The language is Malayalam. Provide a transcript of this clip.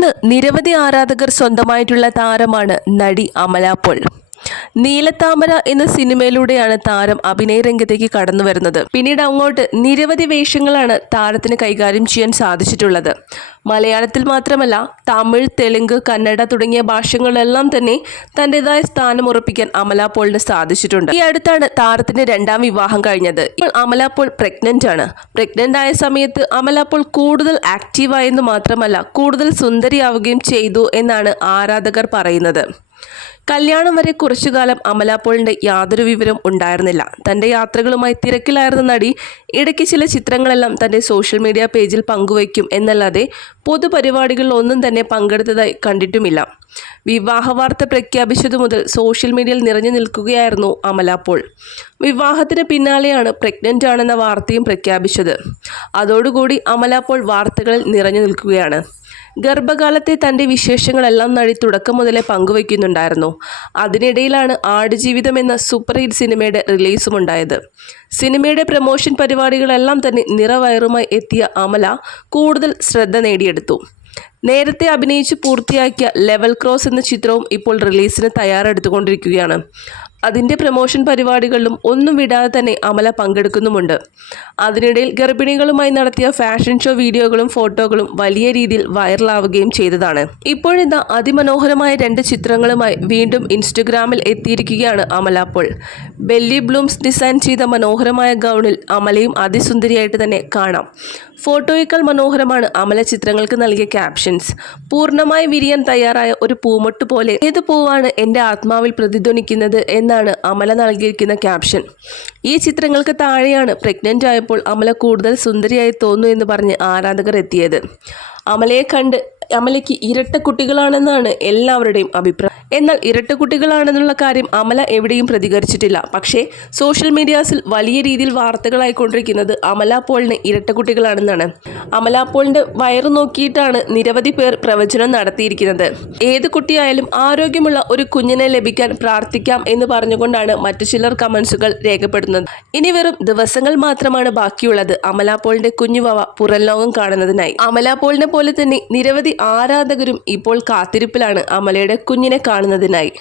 ഇന്ന് നിരവധി ആരാധകർ സ്വന്തമായിട്ടുള്ള താരമാണ് നടി അമല പോൾ. നീലത്താമര എന്ന സിനിമയിലൂടെയാണ് താരം അഭിനയ രംഗത്തേക്ക് കടന്നു വരുന്നത്. പിന്നീട് അങ്ങോട്ട് നിരവധി വേഷങ്ങളാണ് താരത്തിന് കൈകാര്യം ചെയ്യാൻ സാധിച്ചിട്ടുള്ളത്. മലയാളത്തിൽ മാത്രമല്ല തമിഴ് തെലുങ്ക് കന്നഡ തുടങ്ങിയ ഭാഷകളിലെല്ലാം തന്നെ തന്റെതായ സ്ഥാനം ഉറപ്പിക്കാൻ അമല പോളിന് സാധിച്ചിട്ടുണ്ട്. ഈ അടുത്താണ് താരത്തിന്റെ രണ്ടാം വിവാഹം കഴിഞ്ഞത്. ഇപ്പോൾ അമല പോൾ പ്രഗ്നന്റ് ആണ്. പ്രഗ്നന്റ് ആയ സമയത്ത് അമല പോൾ കൂടുതൽ ആക്റ്റീവായെന്ന് മാത്രമല്ല കൂടുതൽ സുന്ദരിയാവുകയും ചെയ്തു എന്നാണ് ആരാധകർ പറയുന്നത്. കല്യാണം വരെ കുറച്ചുകാലം അമലാപോളിന്റെ യാതൊരു വിവരം ഉണ്ടായിരുന്നില്ല. തന്റെ യാത്രകളുമായി തിരക്കിലായിരുന്ന നടി ഇടയ്ക്ക് ചില ചിത്രങ്ങളെല്ലാം തന്റെ സോഷ്യൽ മീഡിയ പേജിൽ പങ്കുവയ്ക്കും എന്നല്ലാതെ പൊതുപരിപാടികളിൽ ഒന്നും തന്നെ പങ്കെടുത്തതായി കണ്ടിട്ടുമില്ല. വിവാഹ വാർത്ത പ്രഖ്യാപിച്ചതു മുതൽ സോഷ്യൽ മീഡിയയിൽ നിറഞ്ഞു നിൽക്കുകയായിരുന്നു അമലാപോൾ. വിവാഹത്തിന് പിന്നാലെയാണ് പ്രഗ്നന്റ് ആണെന്ന വാർത്തയും പ്രഖ്യാപിച്ചത്. അതോടുകൂടി അമലാപോൾ വാർത്തകളിൽ നിറഞ്ഞു നിൽക്കുകയാണ്. ഗർഭകാലത്തെ തന്റെ വിശേഷങ്ങളെല്ലാം നടി തുടക്കം മുതലേ പങ്കുവയ്ക്കുന്നുണ്ടായിരുന്നു. അതിനിടയിലാണ് ആടുജീവിതം എന്ന സൂപ്പർ ഹിറ്റ് സിനിമയുടെ റിലീസും ഉണ്ടായത് സിനിമയുടെ പ്രമോഷൻ പരിപാടികളെല്ലാം തന്നെ നിറവയറുമായി എത്തിയ അമല കൂടുതൽ ശ്രദ്ധ നേടിയെടുത്തു. നേരത്തെ അഭിനയിച്ച് പൂർത്തിയാക്കിയ ലെവൽ ക്രോസ് എന്ന ചിത്രവും ഇപ്പോൾ റിലീസിന് തയ്യാറെടുത്തുകൊണ്ടിരിക്കുകയാണ്. അതിന്റെ പ്രമോഷൻ പരിപാടികളിലും ഒന്നും വിടാതെ തന്നെ അമല പങ്കെടുക്കുന്നുമുണ്ട്. അതിനിടയിൽ ഗർഭിണികളുമായി നടത്തിയ ഫാഷൻ ഷോ വീഡിയോകളും ഫോട്ടോകളും വലിയ രീതിയിൽ വൈറലാവുകയും ചെയ്തതാണ്. ഇപ്പോഴിതാ അതിമനോഹരമായ രണ്ട് ചിത്രങ്ങളുമായി വീണ്ടും ഇൻസ്റ്റഗ്രാമിൽ എത്തിയിരിക്കുകയാണ് അമല അപ്പോൾ. ബെല്ലി ബ്ലൂംസ് ഡിസൈൻ ചെയ്ത മനോഹരമായ ഗൗണിൽ അമലയും അതിസുന്ദരിയായിട്ട് തന്നെ കാണാം. ഫോട്ടോയേക്കാൾ മനോഹരമാണ് അമല ചിത്രങ്ങൾക്ക് നൽകിയ ക്യാപ്ഷൻസ് പൂർണമായി വിരിയാൻ തയ്യാറായ ഒരു പൂമൊട്ട് പോലെ ഏത് പൂവാണ് എന്റെ ആത്മാവിൽ പ്രതിധ്വനിക്കുന്നത് എന്നാണ് അമല നൽകിയിരിക്കുന്ന ക്യാപ്ഷൻ. ഈ ചിത്രങ്ങൾക്ക് താഴെയാണ് പ്രഗ്നന്റ് ആയപ്പോൾ അമല കൂടുതൽ സുന്ദരിയായി തോന്നു എന്ന് പറഞ്ഞ് ആരാധകർ എത്തിയത്. അമലയെ കണ്ട് അമലയ്ക്ക് ഇരട്ട കുട്ടികളാണെന്നാണ് എല്ലാവരുടെയും അഭിപ്രായം. എന്നാൽ ഇരട്ടക്കുട്ടികളാണെന്നുള്ള കാര്യം അമല എവിടെയും പ്രതികരിച്ചിട്ടില്ല. പക്ഷേ സോഷ്യൽ മീഡിയാസിൽ വലിയ രീതിയിൽ വാർത്തകളായിക്കൊണ്ടിരിക്കുന്നത് അമല പോളിന് ഇരട്ടക്കുട്ടികളാണെന്നാണ്. അമല പോളിന്റെ വയറ് നോക്കിയിട്ടാണ് നിരവധി പേർ പ്രവചനം നടത്തിയിരിക്കുന്നത്. ഏത് കുട്ടിയായാലും ആരോഗ്യമുള്ള ഒരു കുഞ്ഞിനെ ലഭിക്കാൻ പ്രാർത്ഥിക്കാം എന്ന് പറഞ്ഞുകൊണ്ടാണ് മറ്റു ചിലർ കമൻസുകൾ രേഖപ്പെടുത്തുന്നത്. ഇനി വെറും ദിവസങ്ങൾ മാത്രമാണ് ബാക്കിയുള്ളത്. അമല പോളിന്റെ കുഞ്ഞുവവ പുറം ലോകം കാണുന്നതിനായി. അമല പോളിനെ പോലെ തന്നെ നിരവധി ആരാധകരും ഇപ്പോൾ കാത്തിരിപ്പിലാണ് അമലയുടെ കുഞ്ഞിനെ കാണുന്നതിനായി.